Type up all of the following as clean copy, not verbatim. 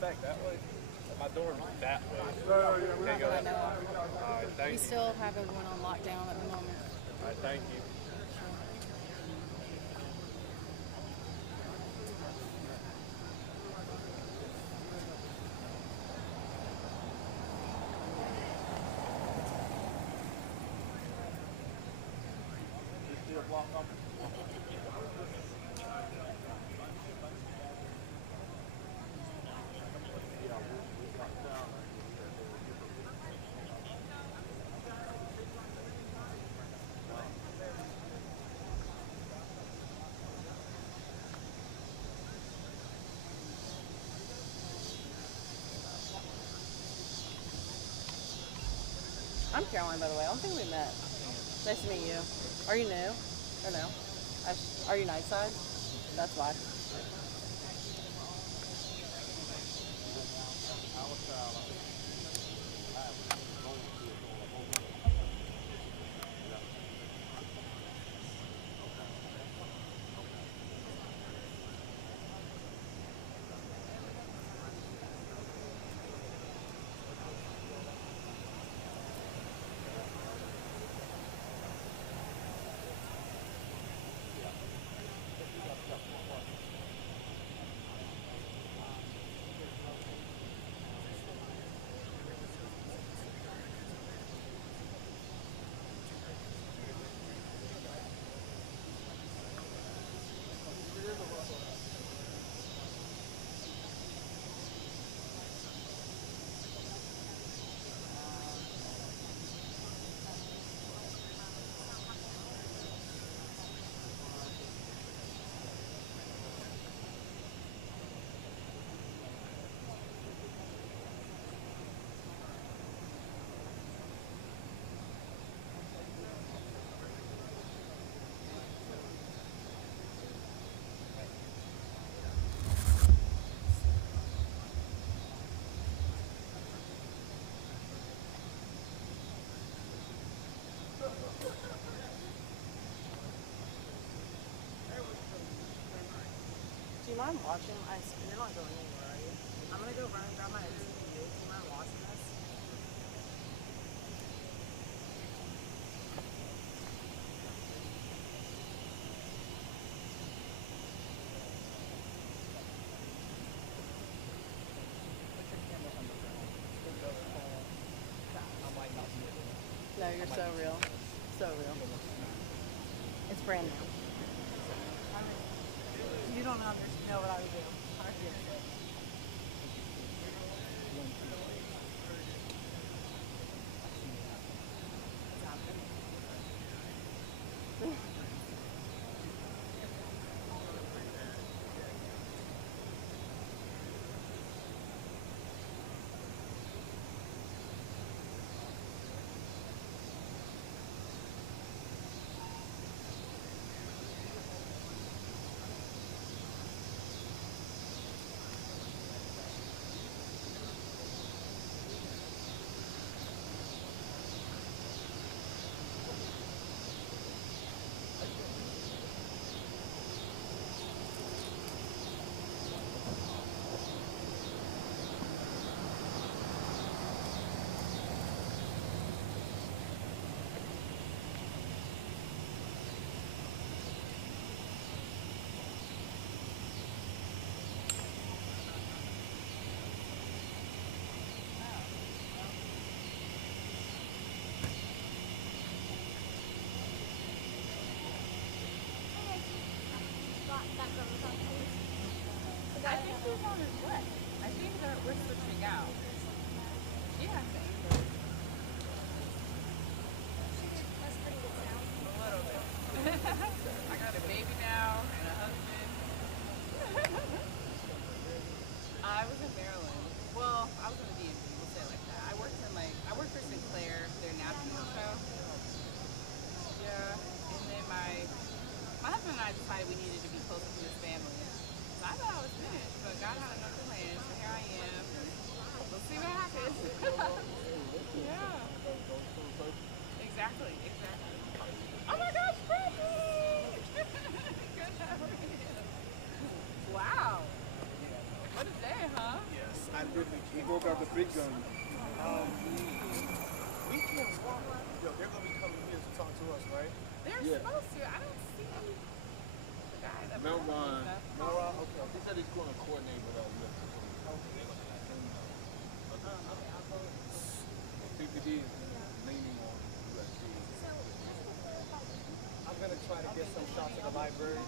back that way? My door's that way. Can't go I that way. know. All right, We thank you. still have everyone on lockdown at the moment. All right, thank you. I'm Caroline, by the way. I don't think we met. Nice to meet you. Are you new? Or no? Are you Nightside? That's why. Do you mind watching? You're not going anywhere, are you? I'm gonna go run and grab my CPU. Do you mind watching this? No, you're so real. So real. It's brand new. You don't know what I would do. I think he's on his way. I think that we're switching out. Yeah, I think. A little bit. I got a baby now and a husband. I was in Maryland. Well, I was in the DMV, we'll say it like that. I worked for Sinclair, their national show. Yeah. And then my husband and I decided we needed to be closer to his family. So I thought I was finished, but God had another plan, so here I am. We'll see what happens. Yeah. Exactly. Oh my gosh, Frankie! Good to have you. Wow. What a day, huh? Yes. And then he broke out the big gun. We can't walk. Yo, they're gonna be coming here to talk to us, right? They're Yeah. supposed to. I don't see the guy that Melron. Nora, okay. He said he's going to coordinate with us. PPD is leaning on USC. I'm gonna try to get some shots at the library.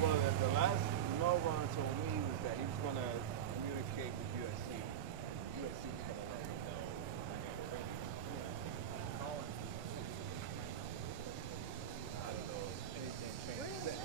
Well, the last Melron told me was that he was going to communicate with USC. USC was going to let him know. I don't know if anything changed then.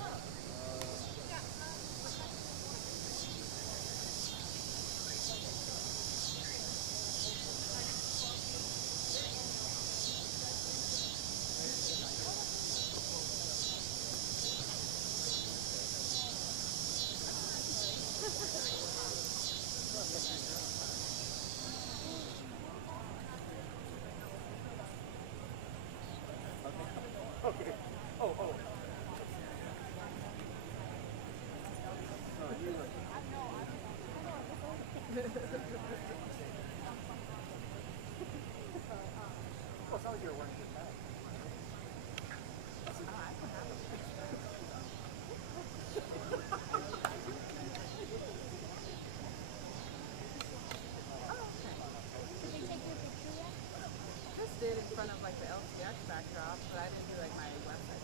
Just did in front of like the LCX backdrop, but I didn't do like my website.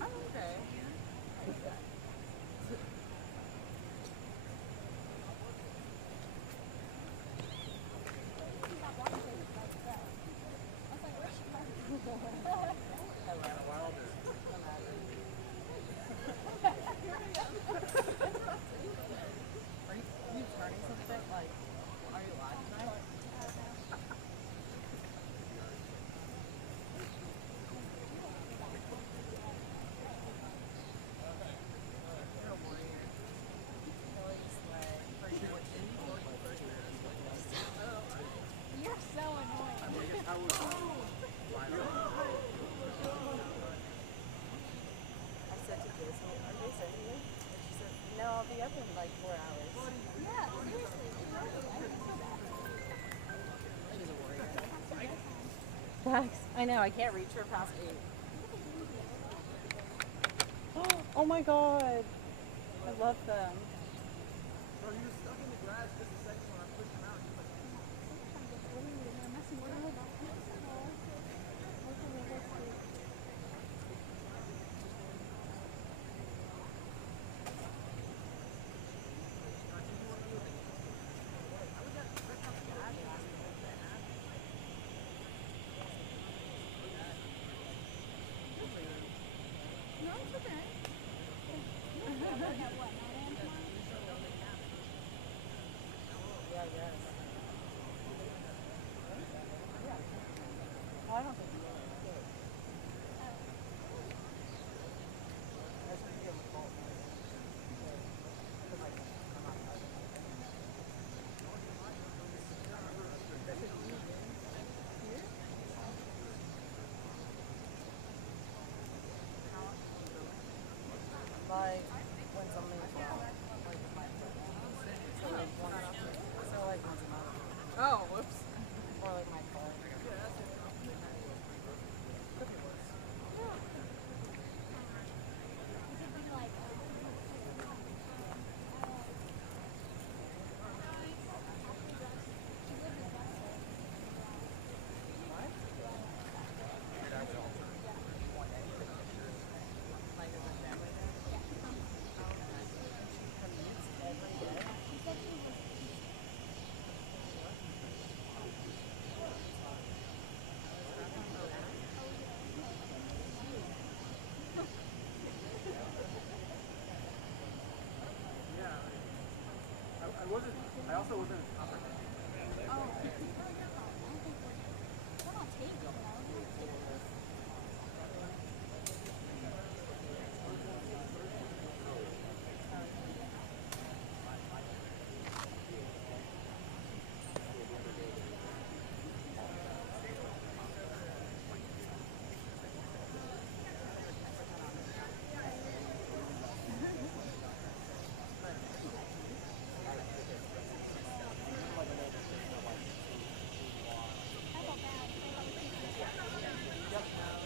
Oh, okay. Are you turning something? Like, are you live tonight? You're a warrior. Killing slay. For you, You're so annoying. I said to Disney, are they sending me? And she said, no, I'll be up in like 4 hours. Yeah, seriously. She's a warrior. Facts. I know, I can't reach her past 8. Oh my god. I love them. Bro, he was stuck in the grass just a second when I pushed him out. He was like, no, it's okay. Yeah, yes. Well, I don't think you know. That's what you're fault. Like when something's wrong. I wasn't. I also wasn't comprehending. Oh, no, you're fine. I think we're not taking it. We're not taking this. How about that?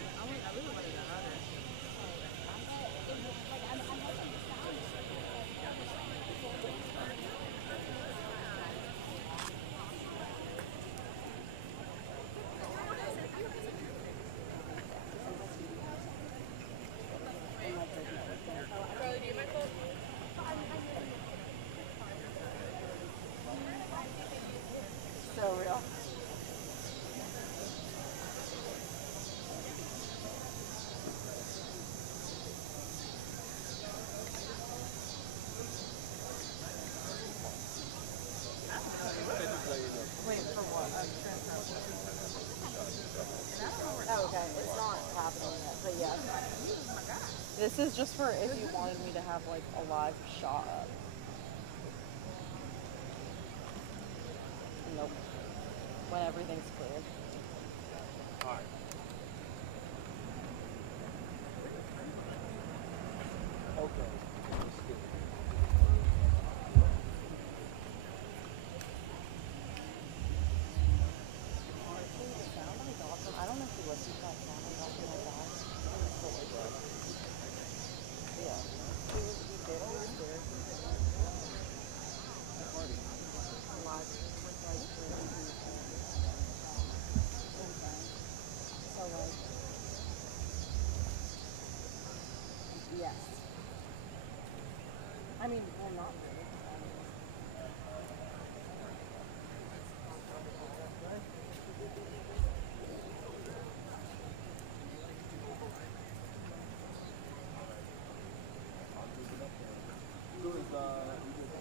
I really wanted to know that. Like, I'm hoping the sound is So real. Wait, for what? Oh, okay. It's not happening yet, but yeah. This is just for if you wanted me to have like a live shot up. Nope. When everything's clear. Alright. Okay. Let's get it. Honestly, the sound is awesome. I don't know if you listen to that sound. I got from my dad. It was really good. Yeah. He did. He was there. Live. Like, really insane. So, like, yes. I mean, we're not really. Who is, we just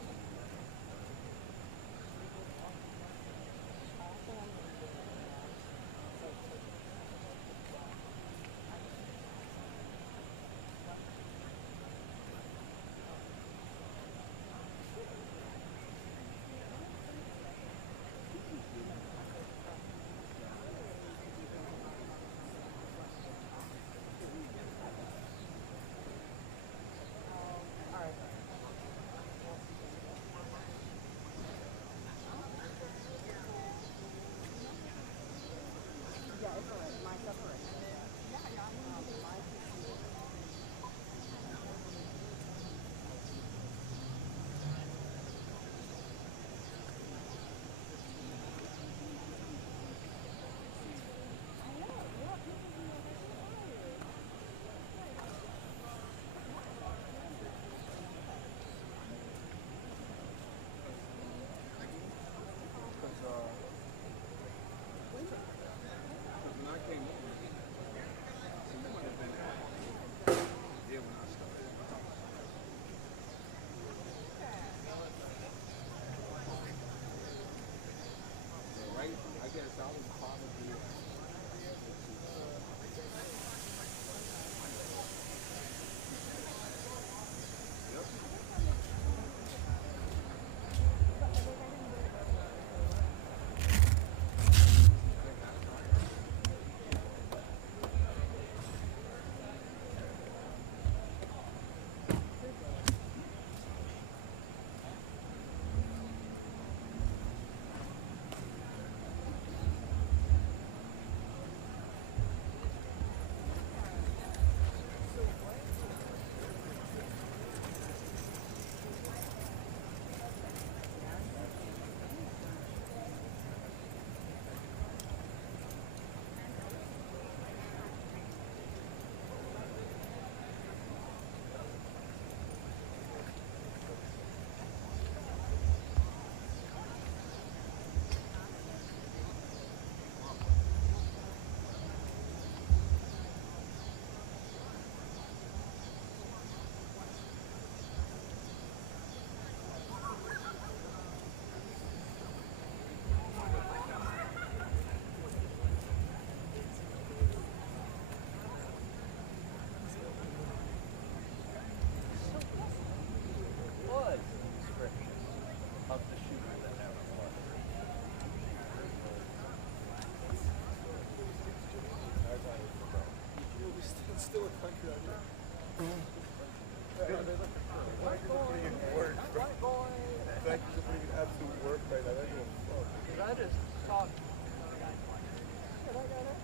Absolute work right now. They're doing fuck. Did I just talk? Yeah, that guy there?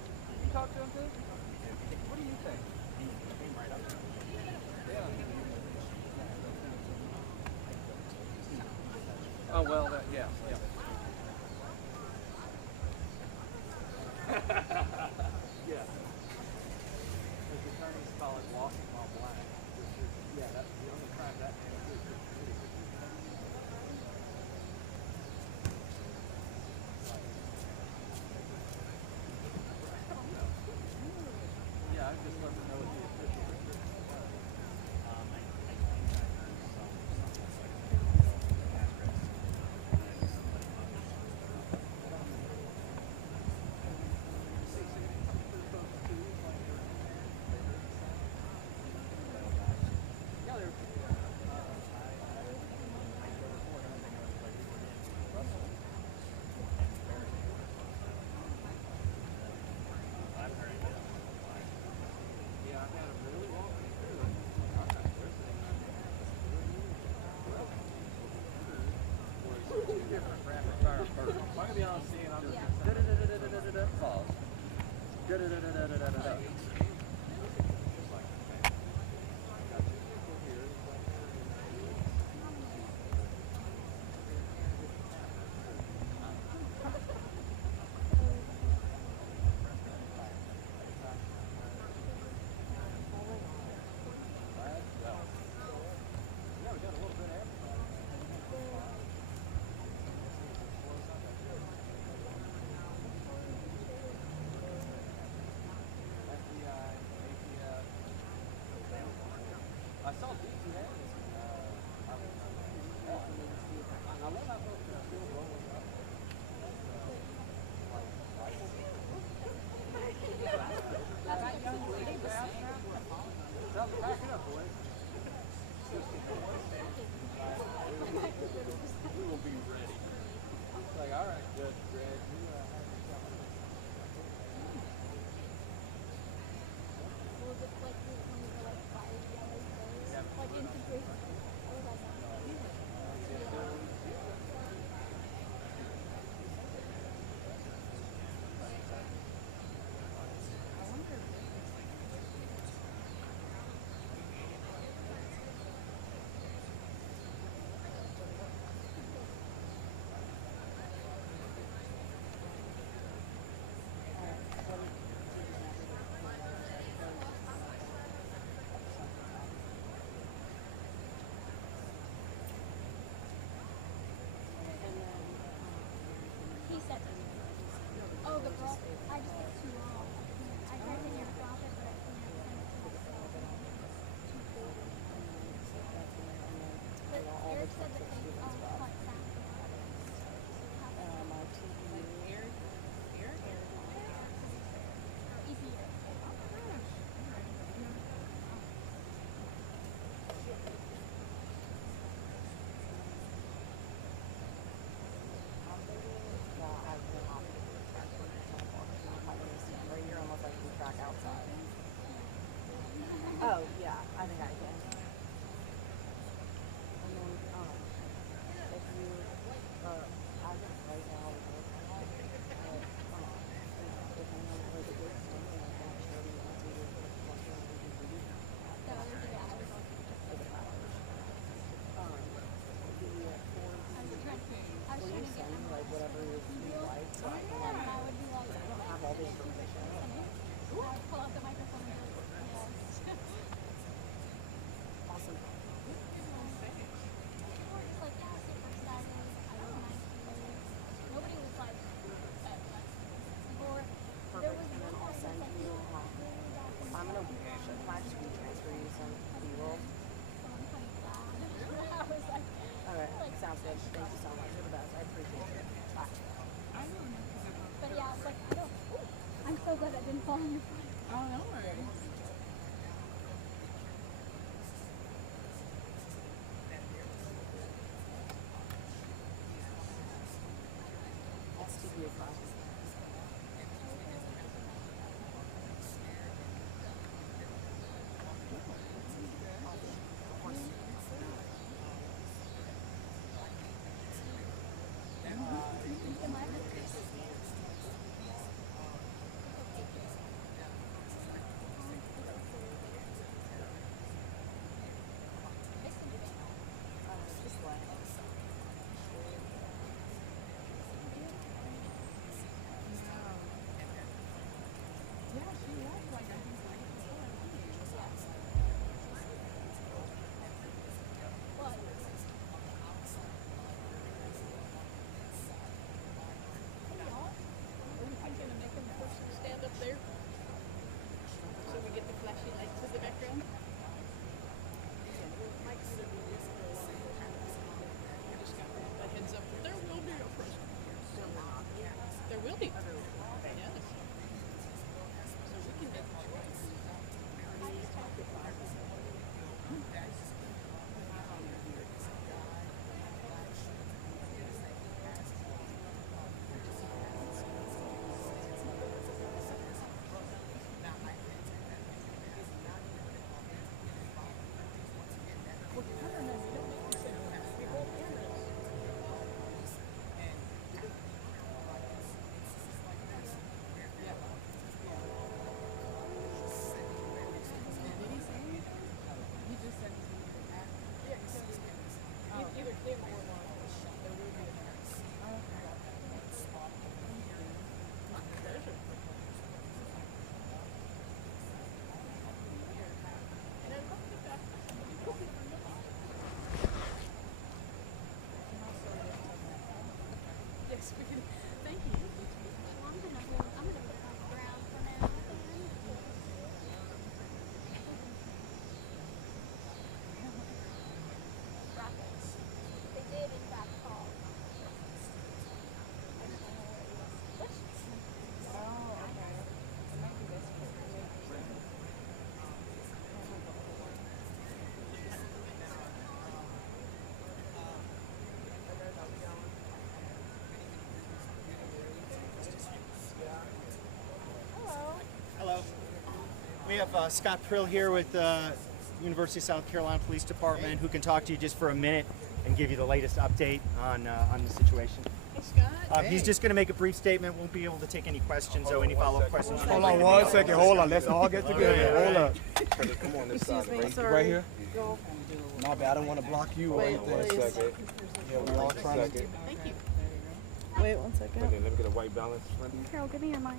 You talk to him too? What do you think? Yeah. Oh well, that yeah, yeah. Yeah. His attorneys call it walking while black. Which is, yeah, that's the only crime that man did. Yeah, I just let them know what the official restriction was. Yeah, they're yeah, I've had them really walking through it. I'm not interested. Two different rapid fire bursts. I'm gonna be honest, seeing I'm just da-da-da-da-da-da-da-da, pause. Da-da-da-da-da-da-da-da. Yeah, we got a little bit of everything. FBI, ATF. I saw DTA. I love how folks are still rolling up. Tell them, back it up, boys. We will be ready. It's like, all right, Judge Greg, you have yourself. Was it like when we were like fire yellow days? Like infantry? What was that? He said this. Oh, the girl. I just took too long. I tried to airdrop it, but I couldn't send it to myself. Too big. But Eric said that they quite sound. My TV. Easier. Oh, yeah, I think I can. And then, if you, as of right now, depending on where the goods stand, I think charity wants you to put one thing on the DVD The other day I was on. for the package. I was trying to get Will you send, like, whatever you like, so I can, and I would be like, I don't have all the information. I would pull out the microphone and be like, yes. Awesome. People were just like, yeah, super excited. I was nice to you. Nobody was like, that much. Or there was Perfect, and then one I'll person send that you, was like, I'm gonna, can I just transfer you some B-roll? so I'm kind of glad. I was like, Okay, sounds good. Thank you so much. You're the best. I appreciate it. Bye. but yeah, it's like, I don't, I'm so glad I didn't fall on your foot. Oh, no worries. STD across. Thank you. Well, I'm gonna put on the ground for now. Rockets. They did in fact fall. Hello. We have Scott Prill here with University of South Carolina Police Department, who can talk to you just for a minute and give you the latest update on the situation. Hey, Scott. He's just going to make a brief statement. Won't be able to take any questions or any follow-up questions. Hold on one second. Hold on. Let's all get together. Hold up. Come on this side. Right here. My bad. I don't want to block you or anything. One second. Yeah, we're all trying to. Thank you. Wait 1 second. Okay, let me get a white balance. Carol, give me your mic.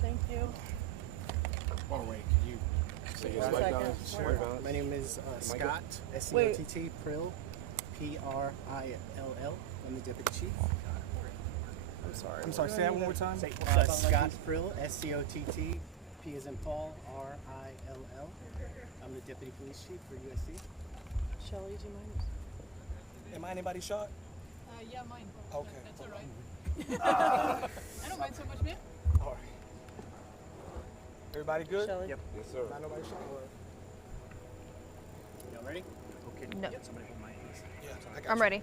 Thank you. Oh, wait. You So One white second. balance. Sure. White balance. My name is Scott, S-C-O-T-T, Prill, P-R-I-L-L. I'm the deputy chief. I'm sorry, say that one more time. Scott Prill, S-C-O-T-T, P as in Paul, R-I-L-L. I'm the deputy police chief for USC. Shelly, do you mind? Am I anybody shot? Yeah, mine. Okay. That's all right. I don't mind so much, man. All right. Everybody good? Shelly? Yep. Yes, sir. Not nobody shot. Y'all ready? Okay. No. Get somebody hold my hands. Yeah, I got I'm ready.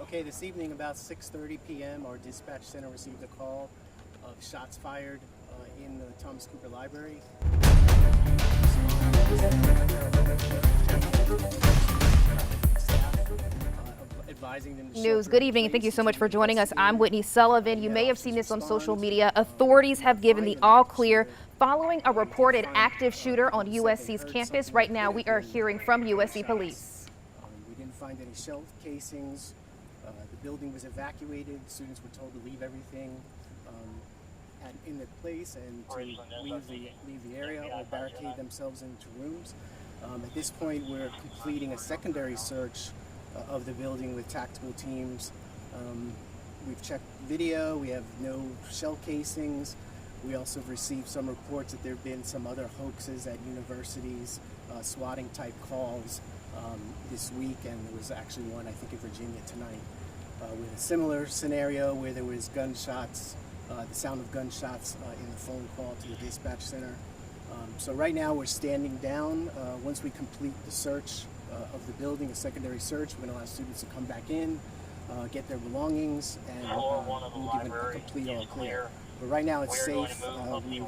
Okay, this evening about 6:30 p.m., our dispatch center received a call of shots fired in the Thomas Cooper Library. Advising them to News. shelter Good in evening, and thank you place so much for to joining us. I'm investigate. Whitney Sullivan. You may have seen this on social media. Authorities have given the all clear following a reported active shooter on USC's campus. Right now, we are hearing from USC police. We didn't find any shell casings. The building was evacuated. Students were told to leave everything in the place and to leave the area or barricade themselves into rooms. At this point, we're completing a secondary search of the building with tactical teams. We've checked video. We have no shell casings. We also have received some reports that there have been some other hoaxes at universities, swatting type calls this week, and there was actually one, I think, in Virginia tonight with a similar scenario where there was gunshots, the sound of gunshots in the phone call to the dispatch center. So right now we're standing down. Once we complete the search of the building, a secondary search, we're going to allow students to come back in, get their belongings, and we'll give a complete all clear. But right now it's safe. We've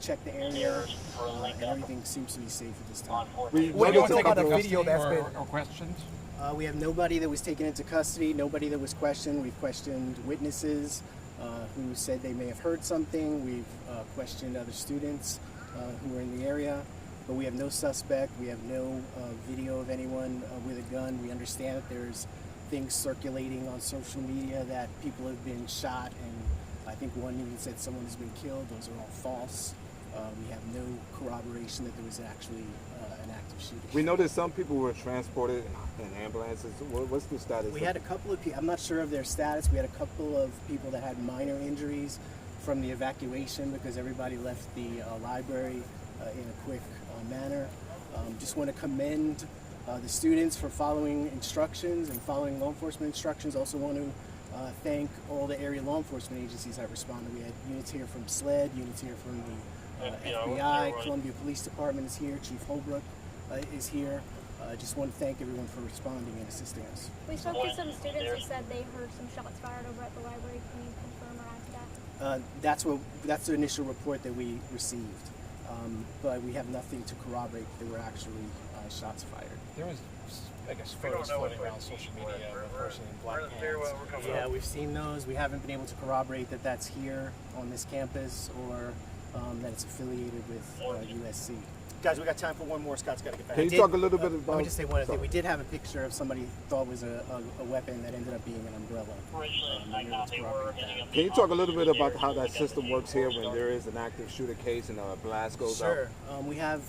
checked the area, and everything seems to be safe at this time. We want to take out a video that's been questioned. We have nobody that was taken into custody, nobody that was questioned. We've questioned witnesses who said they may have heard something. We've questioned other students who were in the area, but we have no suspect. We have no video of anyone with a gun. We understand that there's things circulating on social media that people have been shot, and I think one even said someone has been killed. Those are all false. We have no corroboration that there was actually an active shooting. We know that some people were transported in ambulances. What's the status? We had a couple of people, I'm not sure of their status. We had a couple of people that had minor injuries from the evacuation because everybody left the library in a quick manner. Just want to commend the students for following instructions and following law enforcement instructions. Also want to thank all the area law enforcement agencies that responded. We had units here from SLED, units here from the FBI, Columbia Police Department is here, Chief Holbrook is here. I just want to thank everyone for responding and assisting us. We spoke to some students who said they heard some shots fired over at the library. Can you confirm or add to that? That's the initial report that we received, but we have nothing to corroborate that there were actually shots fired. There was, I guess, photos floating around social media of a person in black pants. Yeah, we've seen those. We haven't been able to corroborate that that's here on this campus or that it's affiliated with USC. Guys, we got time for one more. Scott's got to get back. Can you talk a little bit Let about? me just say one thing. We did have a picture of somebody thought was a weapon that ended up being an umbrella. We were able to corroborate that. Can you talk a little bit about how that system works here when there is an active shooter case and a blast goes out? Sure. We have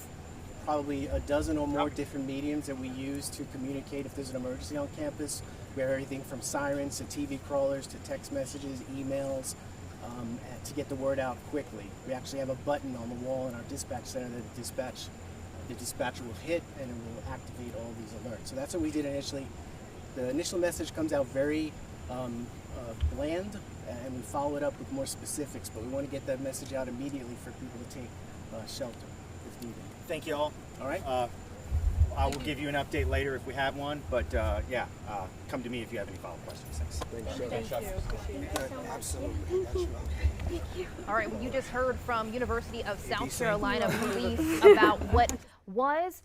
probably a dozen or more different mediums that we use to communicate if there's an emergency on campus. We have everything from sirens to TV crawlers to text messages, emails, to get the word out quickly. We actually have a button on the wall in our dispatch center that the dispatcher will hit, and it will activate all these alerts. So that's what we did initially. The initial message comes out very bland, and we follow it up with more specifics, but we want to get that message out immediately for people to take shelter if needed. Thank you all. All right? I will give you an update later if we have one, but come to me if you have any follow-up questions. Thanks. Absolutely. All right, well, you just heard from University of South Carolina police about what was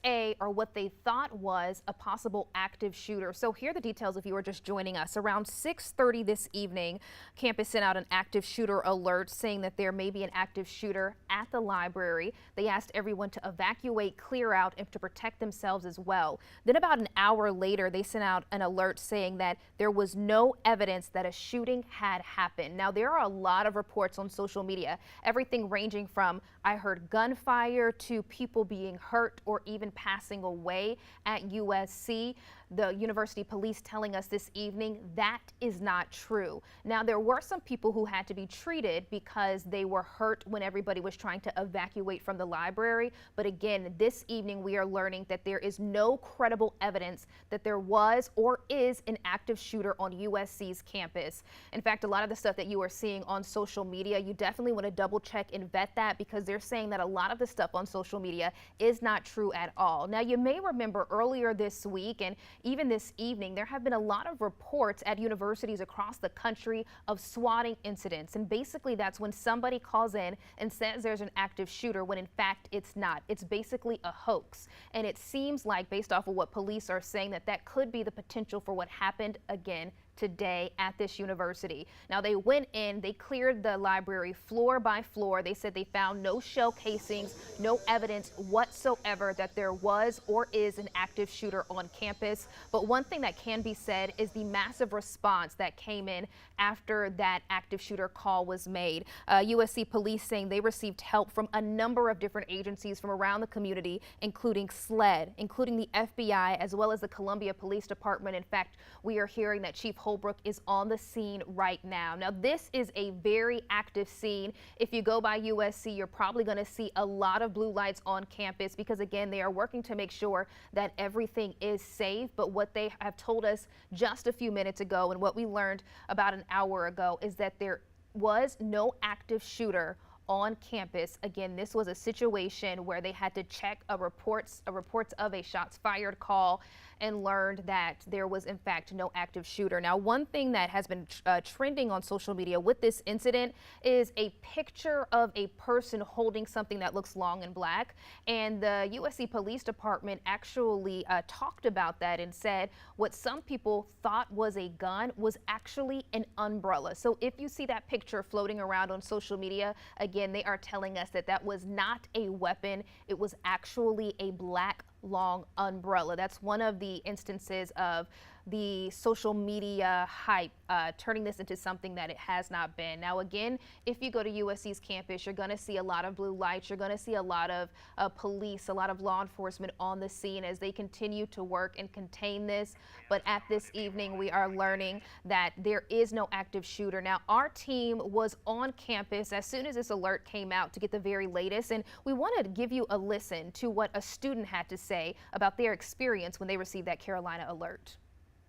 what they thought was a possible active shooter. So here are the details if you are just joining us. Around 6:30 this evening, campus sent out an active shooter alert saying that there may be an active shooter at the library. They asked everyone to evacuate, clear out, and to protect themselves as well. Then about an hour later, they sent out an alert saying that there was no evidence that a shooting had happened. Now, there are a lot of reports on social media, everything ranging from I heard gunfire to people being hurt or even passing away at USC. The university police telling us this evening that is not true. Now, there were some people who had to be treated because they were hurt when everybody was trying to evacuate from the library. But again, this evening we are learning that there is no credible evidence that there was or is an active shooter on USC's campus. In fact, a lot of the stuff that you are seeing on social media, you definitely want to double check and vet that, because they're saying that a lot of the stuff on social media is not true at all. Now, you may remember earlier this week and even this evening, there have been a lot of reports at universities across the country of swatting incidents. And basically that's when somebody calls in and says there's an active shooter when in fact it's not. It's basically a hoax. And it seems like, based off of what police are saying, that could be the potential for what happened again today at this university. Now, they went in, they cleared the library floor by floor. They said they found no shell casings, no evidence whatsoever that there was or is an active shooter on campus. But one thing that can be said is the massive response that came in after that active shooter call was made. USC police saying they received help from a number of different agencies from around the community, including SLED, including the FBI, as well as the Columbia Police Department. In fact, we are hearing that Chief Holbrook is on the scene right now. Now, this is a very active scene. If you go by USC, you're probably going to see a lot of blue lights on campus because, again, they are working to make sure that everything is safe. But what they have told us just a few minutes ago and what we learned about an hour ago is that there was no active shooter on campus. Again, this was a situation where they had to check reports of a shots fired call and learned that there was in fact no active shooter. Now, one thing that has been trending on social media with this incident is a picture of a person holding something that looks long and black. And the USC Police Department actually talked about that and said what some people thought was a gun was actually an umbrella. So if you see that picture floating around on social media, again, they are telling us that that was not a weapon. It was actually a black long umbrella. That's one of the instances of the social media hype turning this into something that it has not been. Now, again, if you go to USC's campus, you're going to see a lot of blue lights. You're going to see a lot of police, a lot of law enforcement on the scene as they continue to work and contain this. But at this evening, we are learning that there is no active shooter. Now, our team was on campus as soon as this alert came out to get the very latest, and we wanted to give you a listen to what a student had to say about their experience when they received that Carolina alert.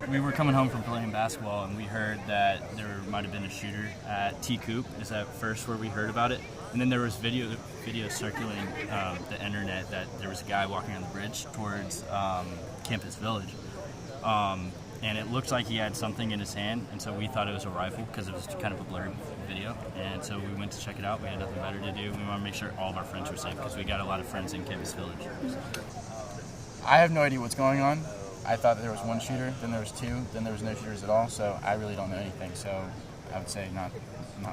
We were coming home from playing basketball and we heard that there might have been a shooter at T-Coop. Is at first where we heard about it. And then there was video circulating the internet that there was a guy walking on the bridge towards Campus Village. And it looked like he had something in his hand, and so we thought it was a rifle because it was kind of a blurry video. And so we went to check it out. We had nothing better to do. We want to make sure all of our friends were safe because we got a lot of friends in Campus Village. I have no idea what's going on. I thought that there was one shooter, then there was two, then there was no shooters at all, so I really don't know anything. So I would say not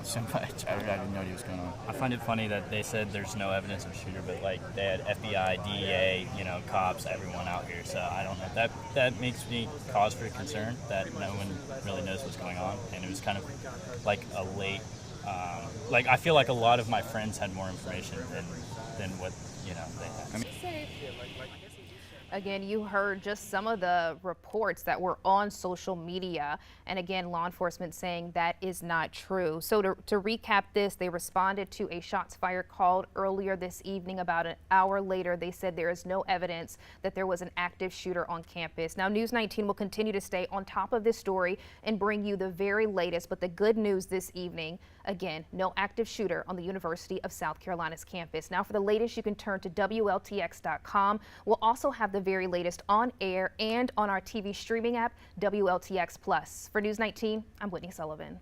so much. I have no idea what's going on. I find it funny that they said there's no evidence of shooter, but like they had FBI, DEA, cops, everyone out here. So I don't know. That makes me cause for concern that no one really knows what's going on, and it was kind of like a late. I feel like a lot of my friends had more information than what you know, Again, you heard just some of the reports that were on social media. And again, law enforcement saying that is not true. So to recap this, they responded to a shots fired call earlier this evening. About an hour later, they said there is no evidence that there was an active shooter on campus. Now, News 19 will continue to stay on top of this story and bring you the very latest. But the good news this evening, again, no active shooter on the University of South Carolina's campus. Now, for the latest, you can turn to WLTX.com. We'll also have the very latest on air and on our TV streaming app, WLTX Plus. For News 19, I'm Whitney Sullivan.